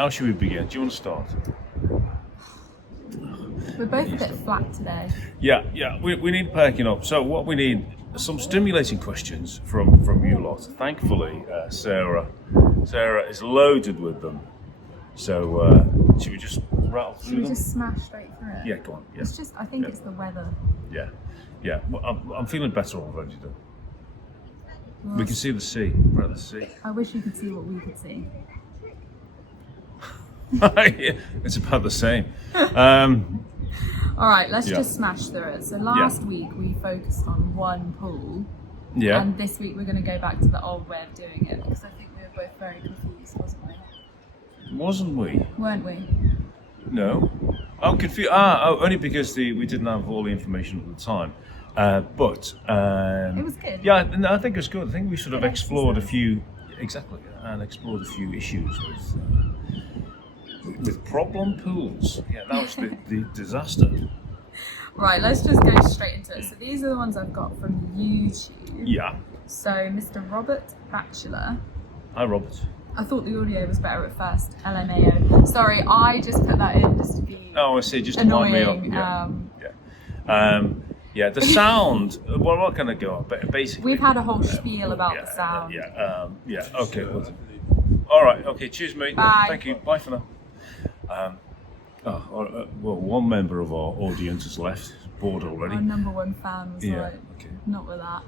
How should we begin? Do you want to start? We're both a bit flat today. Yeah, we need perking up. So what we need are some stimulating questions from you lot. Thankfully, Sarah is loaded with them. So should we just rattle through them? Should we just smash straight through it? Yeah, go on. Yeah. It's just, I think it's the weather. Yeah. Well, I'm feeling better already, though. We can see the sea. We're at the sea. I wish you could see what we could see. Yeah, it's about the same. All right, let's just smash through it. So last week we focused on one pool. Yeah. And this week we're going to go back to the old way of doing it because I think we were both very confused, wasn't we? Wasn't we? Weren't we? No. I'm confused. Only because we didn't have all the information at the time. But it was good. Yeah, no, I think it was good. I think we should have Good explored exercise. a few issues with problem pools. Yeah, that was the disaster. Right, let's just go straight into it. So these are the ones I've got from YouTube. Yeah. So Mr. Robert Batchelor. Hi, Robert. I thought the audio was better at first. LMAO. Sorry, I just put that in just to be Oh, I see. Just to annoying. wind me up. Yeah. The sound. Well, we're not going to go on, but basically We've had a whole spiel about the sound. Okay. All right. Okay. Cheers, mate. Bye. Thank you. Bye for now. Well, one member of our audience has left. Bored already. Our number one fan was like, Okay. not with that.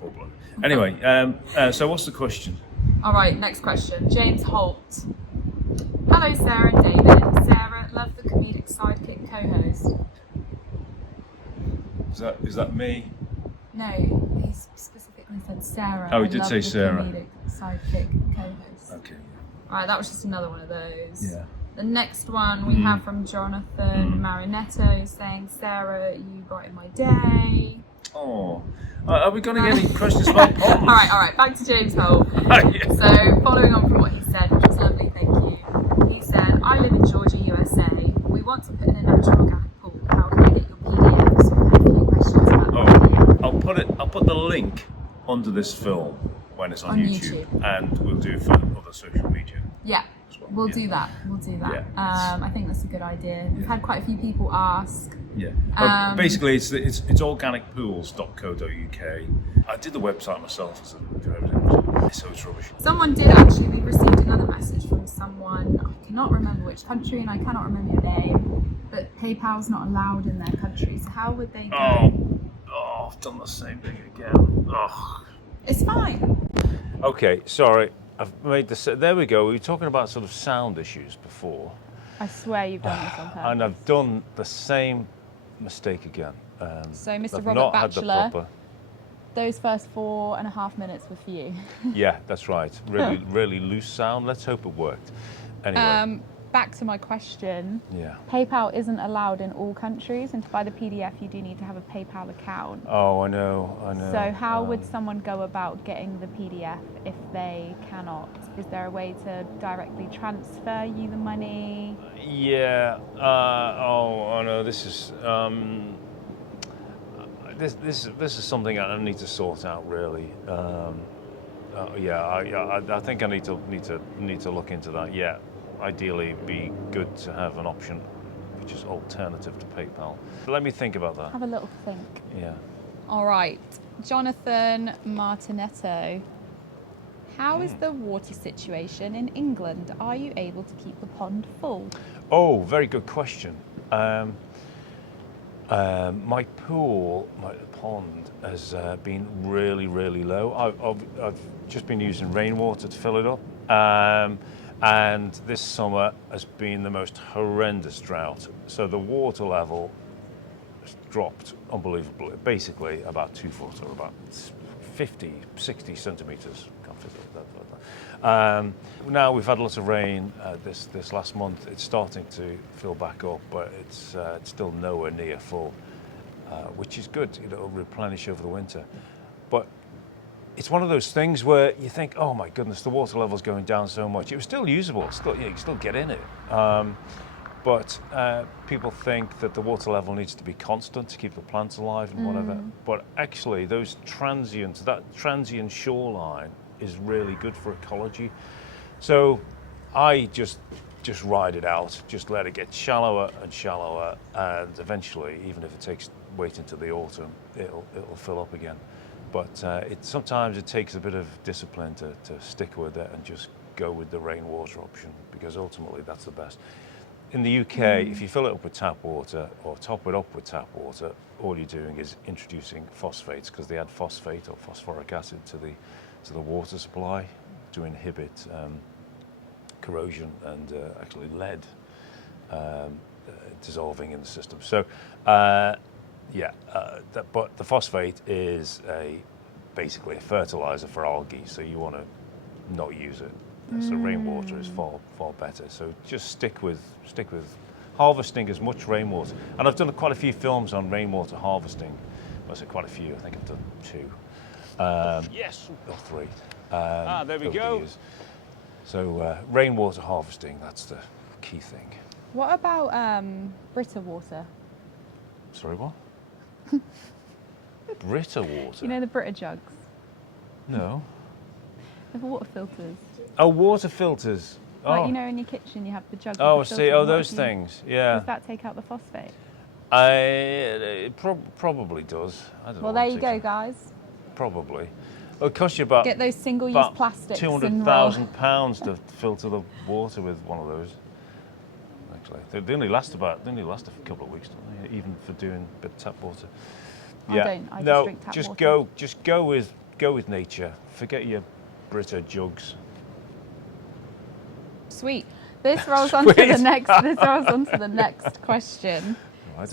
Poor bloke. Anyway, so what's the question? All right, next question. James Holt. Hello, Sarah and David. Sarah, love the comedic sidekick co-host. Is that me? No, he specifically said Sarah. Oh, he I did love say the Sarah. Comedic sidekick co-host. Okay. All right, that was just another one of those. Yeah. The next one we have from Jonathan Marinetto saying, Sarah, you brighten my day. Oh, are we going to get any questions about ponds? All right, back to James Holt. Yeah. So, following on from what he said, which was lovely, thank you. He said, I live in Georgia, USA. We want to put in a natural organic pool. How can I get your PDFs? We've had a few questions about PDF. I'll put the link under this film when it's on YouTube, and we'll do it for other social media. Yeah, as well. we'll do that. Yeah. I think that's a good idea. We've had quite a few people ask. Yeah. Basically, it's organicpools.co.uk. I did the website myself, so it's rubbish. Someone did actually, we received another message from someone, I cannot remember which country and I cannot remember your name, but PayPal's not allowed in their country, so how would they go? Oh, I've done the same thing again. Oh. It's fine. Okay, sorry. I've made this. There we go. We were talking about sort of sound issues before. I swear you've done this on purpose. And I've done the same mistake again. So, Mr. I've Robert not had the Batchelor, proper. those first 4.5 minutes were for you. Yeah, that's right. Really loose sound. Let's hope it worked. Anyway. Back to my question. Yeah. PayPal isn't allowed in all countries, and to buy the PDF, you do need to have a PayPal account. Oh, I know. So how would someone go about getting the PDF if they cannot? Is there a way to directly transfer you the money? Yeah. I know. This is this is something I need to sort out really. I think I need to look into that. Yeah. Ideally, it'd be good to have an option which is alternative to PayPal. Let me think about that. Have a little think. Yeah. All right, Jonathan Martinetto. How is the water situation in England? Are you able to keep the pond full? Oh, very good question. My pond has been really low. I've just been using rainwater to fill it up. And this summer has been the most horrendous drought. So the water level has dropped unbelievably, basically about 2 foot or about 50, 60 centimetres. Can't fit that. Now we've had lots of rain this last month. It's starting to fill back up, but it's still nowhere near full, which is good. It'll replenish over the winter. But it's one of those things where you think, oh my goodness, the water level's going down so much. It was still usable, you can still get in it. But people think that the water level needs to be constant to keep the plants alive and whatever. But actually, that transient shoreline is really good for ecology. So I just ride it out, just let it get shallower and shallower, and eventually, even if it takes wait until the autumn, it'll fill up again. But sometimes it takes a bit of discipline to stick with it and just go with the rainwater option, because ultimately that's the best. In the UK, if you fill it up with tap water or top it up with tap water, all you're doing is introducing phosphates, because they add phosphate or phosphoric acid to the water supply to inhibit corrosion and actually lead dissolving in the system. So, but the phosphate is basically a fertilizer for algae, so you want to not use it. So rainwater is far better. So just stick with harvesting as much rainwater. And I've done quite a few films on rainwater harvesting. Well, I say quite a few. I think I've done 2. Yes. Or 3. There we over the go. years. So rainwater harvesting, that's the key thing. What about Brita water? Sorry, what? Brita water? You know the Brita jugs? No. The water filters. Oh, water filters. Like, Oh, you know, in your kitchen you have the jug. oh, I with the see. filter. Oh, What those if you- things. Yeah. Does that take out the phosphate? It probably does. I don't know. Well, what there it you go, takes. guys. Probably. It'll cost you about Get those single-use about plastics and £200,000 to filter the water with one of those. Actually, they only last a couple of weeks, don't they? Even for doing a bit of tap water. I don't. I just no, drink tap just water. go with nature. Forget your Brita jugs. Sweet. This rolls on to the Sweet. next. This rolls on to the next question. It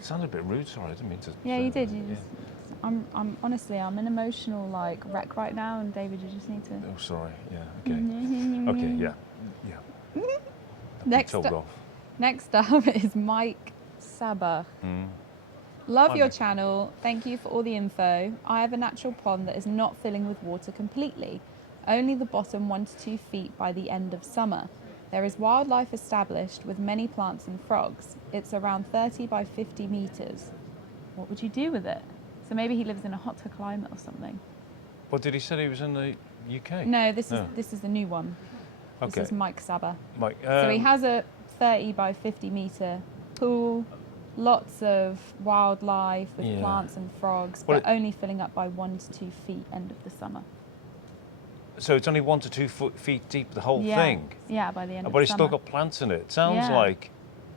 sounded a bit rude. Sorry, I didn't mean to. Yeah, say you that. did. You just. I'm honestly, I'm an emotional wreck right now, and David, you just need to. Oh, sorry. Yeah. Okay. Okay. Yeah. Yeah. Next Told up, off. next up is Mike Saber. Love Hi, your Mike. channel. Thank you for all the info. I have a natural pond that is not filling with water completely, only the bottom 1 to 2 feet by the end of summer. There is wildlife established with many plants and frogs. It's around 30 by 50 meters. What would you do with it? So maybe he lives in a hotter climate or something. What did he say? He was in the UK. No, this is the new one. Okay. This is Mike Saber. Mike. So he has a 30 by 50 meter pool, lots of wildlife with Yeah. plants and frogs, Well, but only filling up by 1 to 2 feet end of the summer. So it's only 1 to 2 feet deep, the whole thing. Yeah, by the end of But the it's summer. still got plants in it. Sounds Yeah. like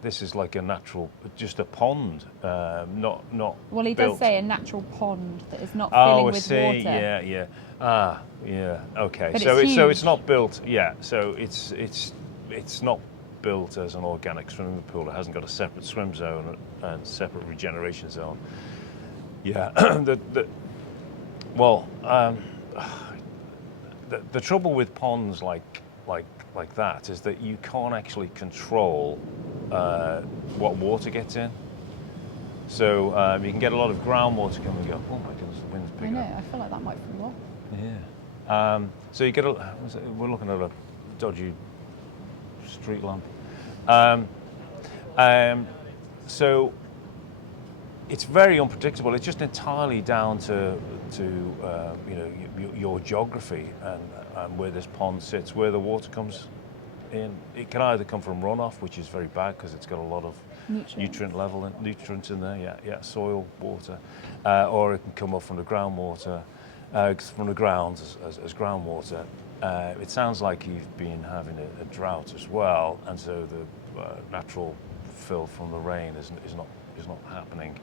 this is like a natural, just a pond, not. Well, he built. does say a natural pond that is not Oh, filling I with see. water. Yeah, yeah. Ah, yeah. Okay. But So it's so it's huge. not built. Yeah. So it's not built as an organic swimming pool. It hasn't got a separate swim zone and separate regeneration zone. Yeah. The trouble with ponds like that is that you can't actually control what water gets in. So you can get a lot of groundwater coming up. Oh my goodness, the wind's I picking know, up. I feel like that might fall off. Yeah. So you get we're looking at a dodgy street lamp. So it's very unpredictable. It's just entirely down to your geography and where this pond sits, where the water comes in. It can either come from runoff, which is very bad because it's got a lot of nutrients in there. Yeah, soil, water, or it can come up from the groundwater, from the ground as groundwater. It sounds like you've been having a drought as well, and so the natural fill from the rain is not happening.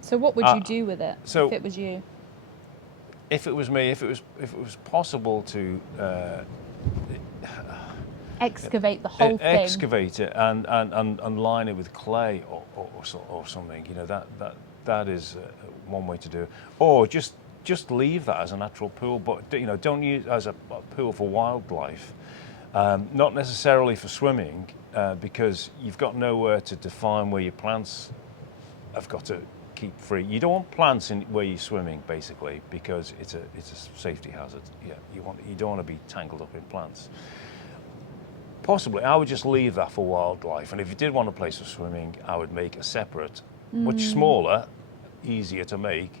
So what would you do with it if it was you? If it was me, if it was possible to Excavate the whole thing. excavate it and line it with clay or something, that is one way to do it. Or just leave that as a natural pool, but don't use it as a pool for wildlife. Not necessarily for swimming, because you've got nowhere to define where your plants have got to keep free. You don't want plants in where you're swimming, basically, because it's a safety hazard. Yeah, you don't want to be tangled up in plants. Possibly, I would just leave that for wildlife. And if you did want a place for swimming, I would make a separate, much smaller, easier to make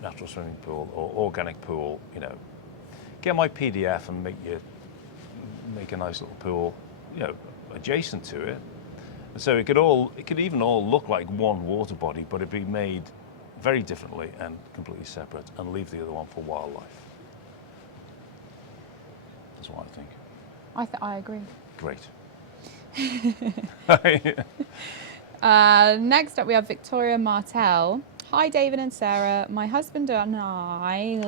natural swimming pool or organic pool. Get my PDF and make a nice little pool, adjacent to it. So it could even all look like one water body, but it'd be made very differently and completely separate, and leave the other one for wildlife. That's what I think. I agree. Great. Next up, we have Victoria Martell. Hi, David and Sarah. My husband and I.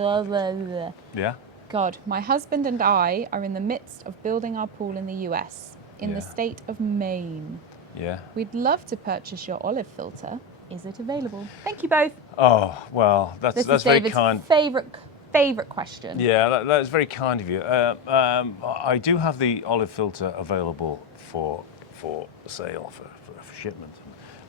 Yeah. God, my husband and I are in the midst of building our pool in the US, in the state of Maine. Yeah. We'd love to purchase your olive filter. Is it available? Thank you both. Oh, well, that's very David's kind. Favorite question. Yeah, that's very kind of you. I do have the olive filter available for sale, for shipment.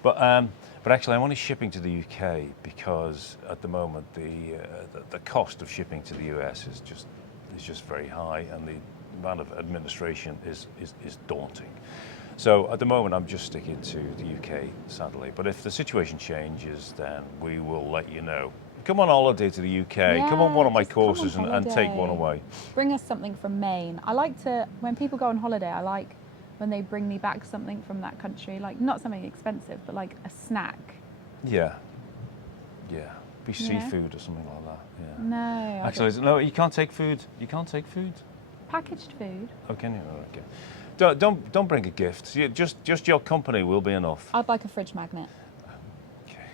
But actually, I'm only shipping to the UK because at the moment the cost of shipping to the US is just very high, and the amount of administration is daunting. So at the moment, I'm just sticking to the UK, sadly. But if the situation changes, then we will let you know. Come on holiday to the UK. Yeah, come on one of my just come on courses and take one away. Bring us something from Maine. I like to, when people go on holiday, I like when they bring me back something from that country, like not something expensive, but like a snack. Yeah. Yeah. Be seafood or something like that. Yeah. No. Actually, no, you can't take food. You can't take food. Packaged food. Oh, can you? Oh, okay. Don't bring a gift. Just your company will be enough. I'd like a fridge magnet. Okay.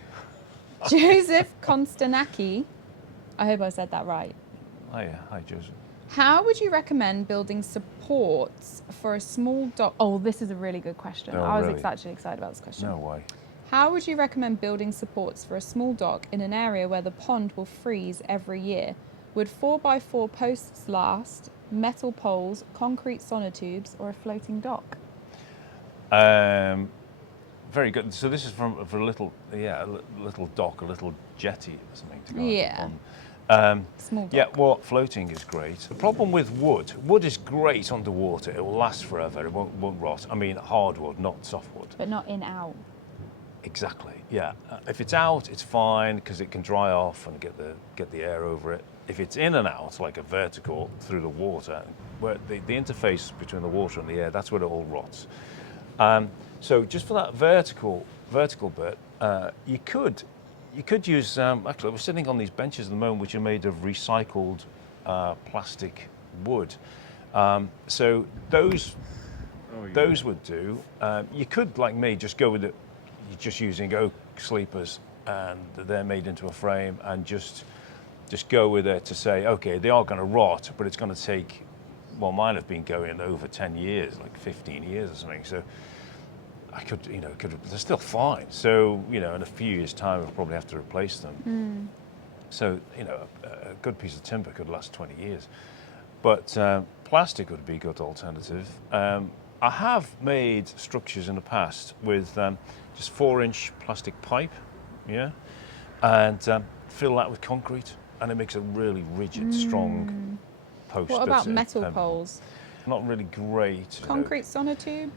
Joseph Konstanaki. I hope I said that right. Hi, Joseph. How would you recommend building supports for a small dock? Oh, this is a really good question. Oh, I was really? actually excited about this question. No way. How would you recommend building supports for a small dock in an area where the pond will freeze every year? Would 4x4 posts last? Metal poles, concrete sonotubes, or a floating dock? Very good. So this is for a little dock, a little jetty or something to go on the pond. Small dock. Yeah, well, floating is great. The problem with wood is great underwater. It will last forever. It won't rot. I mean, hardwood, not softwood. But not in out. Exactly. Yeah. If it's out, it's fine because it can dry off and get the air over it. If it's in and out, like a vertical through the water, where the interface between the water and the air, that's where it all rots. So just for that vertical bit, you could use. Actually, we're sitting on these benches at the moment, which are made of recycled plastic wood. So those would do. You could, like me, just go with it. You're just using oak sleepers, and they're made into a frame, and just go with it to say, okay, they are going to rot, but it's going to take. Well, mine have been going over 10 years, like 15 years or something. So I could, they're still fine. So, in a few years' time, I'll probably have to replace them. So, a good piece of timber could last 20 years. But plastic would be a good alternative. I have made structures in the past with just 4-inch plastic pipe, and fill that with concrete, and it makes a really rigid, strong post. What about metal poles? Not really great. Concrete sonotubes?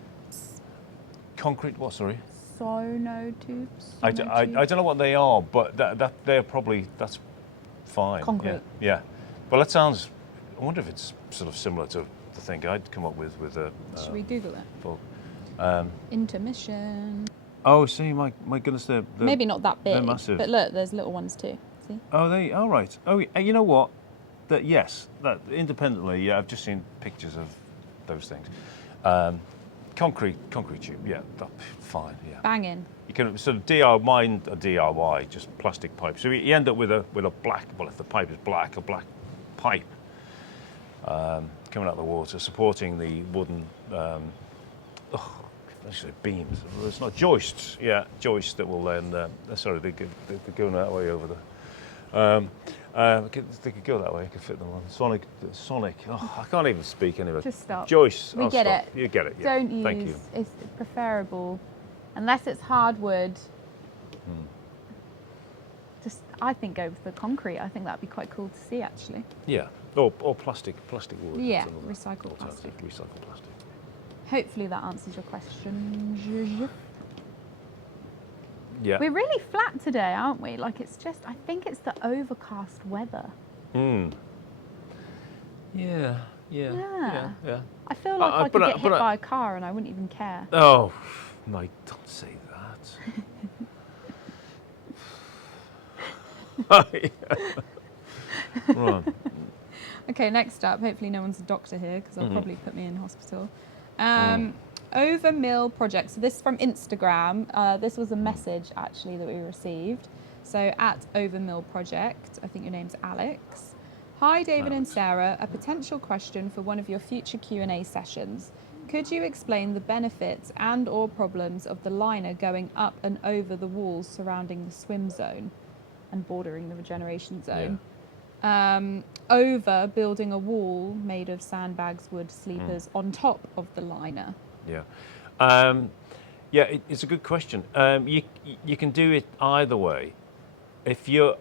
Concrete, what, sorry? Sonotubes? I don't know what they are, but that's fine. Concrete. Yeah. Well, that sounds, I wonder if it's sort of similar to the thing I'd come up with a... Should we Google it? Intermission. Oh, see, my goodness, they're maybe not that big, they're massive. But look, there's little ones too. See? Oh, right. Oh, you know what? That independently, yeah, I've just seen pictures of those things. Concrete tube, yeah, fine, yeah. Banging. You can sort of DIY, just plastic pipe. So you end up with a black. Well, if the pipe is black, a black pipe coming out of the water, supporting the wooden. Actually, beams. It's not joists. Yeah, joists that will then. Sorry, they could go that way over the. They could go that way. I could fit them on. Sonic. Oh, I can't even speak anyway. Just stop. Joists. We get it. You get it. Yeah. Don't use. Thank you. It's preferable, unless it's hardwood. Just, I think go for concrete. I think that'd be quite cool to see, actually. Yeah. Or plastic wood. Yeah, recycled plastic. Recycled plastic. Hopefully that answers your question. Yeah. We're really flat today, aren't we? Like, it's just, I think it's the overcast weather. Yeah. Yeah. I feel like I could get hit by a car and I wouldn't even care. Oh, no, don't say that. Right. Okay, next up, hopefully no one's a doctor here because they'll probably put me in hospital. Overmill project. So this is from Instagram. This was a message actually that we received. So at Overmill project, I think your name's Alex. Hi David and Sarah, a potential question for one of your future Q&A sessions. Could you explain the benefits and or problems of the liner going up and over the walls surrounding the swim zone and bordering the regeneration zone? Over building a wall made of sandbags, wood, sleepers on top of the liner? It's a good question. You can do it either way. If you're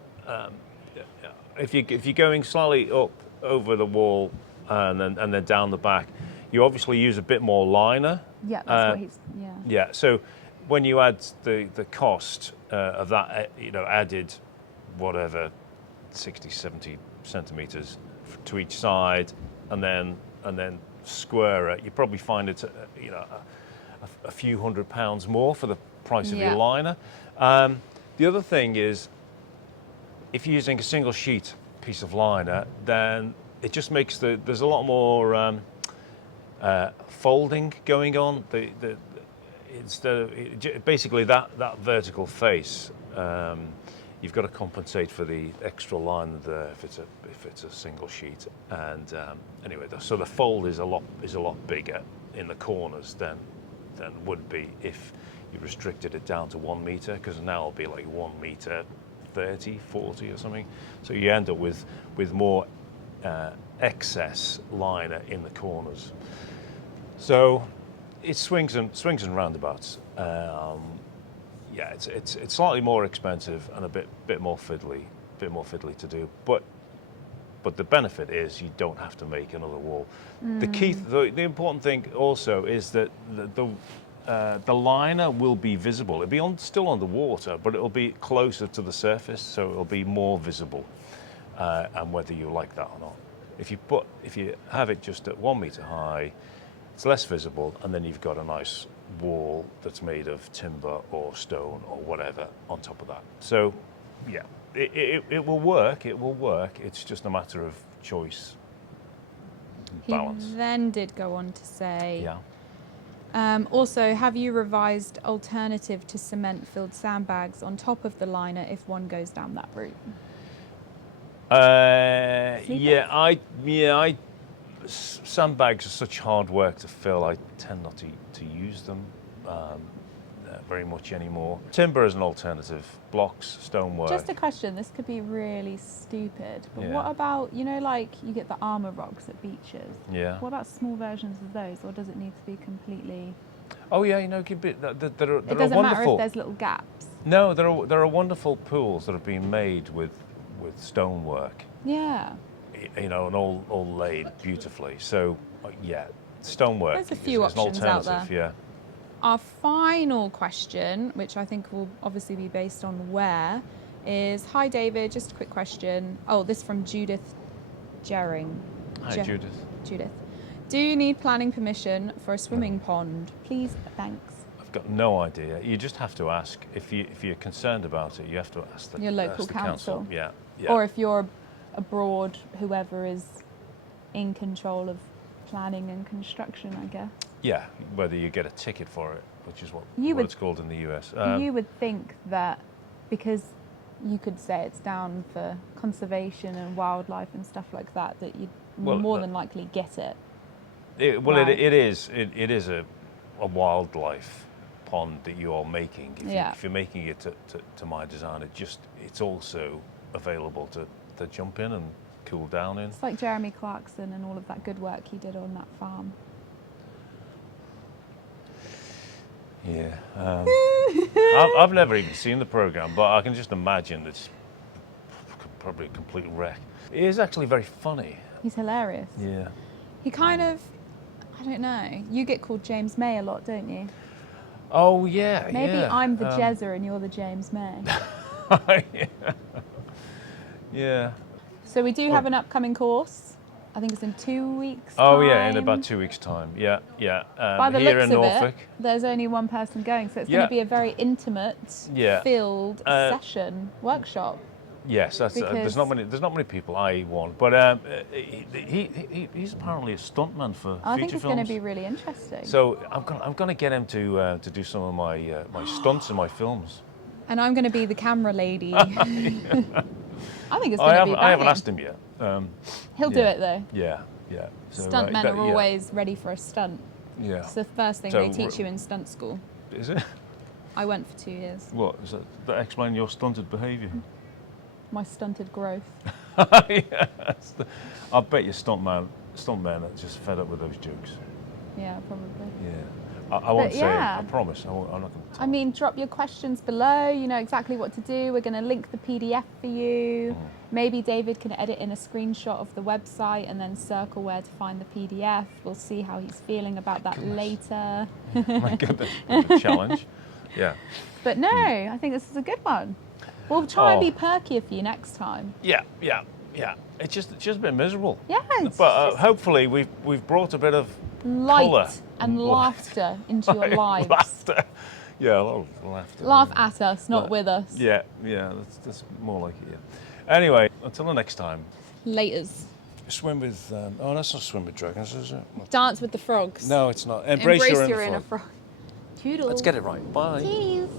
going slightly up over the wall and then down the back, you obviously use a bit more liner. Yeah, that's what he's. Yeah. So when you add the cost of that, added whatever 60, 70 centimeters to each side, and then square it, you probably find it's a few £100 more for the price of your liner. The other thing is, if you're using a single sheet piece of liner, then it just makes there's a lot more folding going on. Basically that vertical face, you've got to compensate for the extra line there if it's a single sheet. And anyway, so the fold is a lot bigger in the corners than would be if you restricted it down to 1 meter, because now it'll be like 1 meter 30, 40 or something. So you end up with more excess liner in the corners. So it swings and roundabouts. It's slightly more expensive and a bit more fiddly to do, but the benefit is you don't have to make another wall. The important thing also is that the liner will be visible. It'll be still on the water, but it'll be closer to the surface, so it'll be more visible. And whether you like that or not, if you have it just at 1 meter high, it's less visible, and then you've got a nice wall that's made of timber or stone or whatever on top of that. So, yeah, it will work. It will work. It's just a matter of choice, balance. He then did go on to say, also, have you revised alternative to cement-filled sandbags on top of the liner if one goes down that route? Sandbags are such hard work to fill. I tend not to use them very much anymore. Timber is an alternative. Blocks, stonework. Just a question. This could be really stupid, but what about, like you get the armour rocks at beaches? Yeah. What about small versions of those, or does it need to be completely? Oh yeah, they're It doesn't matter if there's little gaps. No, there are wonderful pools that have been made with stonework. Yeah. And all laid beautifully. So stonework. There's a few is options an alternative. out there. Yeah. Our final question, which I think will obviously be based on where, is, hi David, just a quick question. Oh, this from Judith Gering. Hi Judith. Judith. Do you need planning permission for a swimming pond? Please, thanks. I've got no idea. You just have to ask. If you're concerned about it, you have to ask your local council. Yeah. Or if you're abroad, whoever is in control of planning and construction, I guess. Yeah, whether you get a ticket for it, which is what it's called in the US. You would think that because you could say it's down for conservation and wildlife and stuff like that, that you'd more than likely get it. It is a wildlife pond that you are making. If you're making it to my design, it's also available to jump in and cool down in. It's like Jeremy Clarkson and all of that good work he did on that farm. Yeah, I've never even seen the programme, but I can just imagine it's probably a complete wreck. It is actually very funny. He's hilarious. Yeah. He kind of, I don't know, you get called James May a lot, don't you? Oh, yeah. Maybe I'm the Jezza and you're the James May. Yeah. So we do have an upcoming course. I think it's in 2 weeks. Oh yeah, in time. about 2 weeks' time. Yeah, yeah. By the here looks in of Norfolk. it, there's only one person going, so it's Yeah. going to be a very intimate, Yeah. filled session workshop. Yes, that's Because- there's not many people I want, but he's apparently a stuntman for I feature think it's films. going to be really interesting. So I'm gonna get him to do some of my my stunts in my films. And I'm going to be the camera lady. I think it's going to be I haven't banging. asked him yet. He'll do yeah. it though. Yeah, yeah. So, Stuntmen are yeah. always ready for a stunt. Yeah. It's the first thing So they teach you in stunt school. Is it? I went for 2 years. What is that explain your stunted behaviour? My stunted growth. Yes. I bet your stuntmen are just fed up with those jokes. Yeah, probably. Yeah. I won't say it. yeah. I promise. I'm not going to. I mean, drop your questions below. You know exactly what to do. We're going to link the PDF for you. Maybe David can edit in a screenshot of the website and then circle where to find the PDF. We'll see how he's feeling about that later. My goodness, that's a challenge. Yeah. But no, I think this is a good one. We'll try and Oh. be perkier for you next time. Yeah. It's just been miserable. Yeah, it's But just hopefully we've brought a bit of light colour and laughter into your lives. laughter. Yeah, a lot of laughter. Laugh at us, not with us. Yeah, that's more like it. Yeah. Anyway, until the next time. Laters. Swim with. Oh, that's not swim with dragons, is it? Dance with the frogs. No, it's not. Embrace your inner inner frog. frog. Toodles. Let's get it right. Bye. Toodles.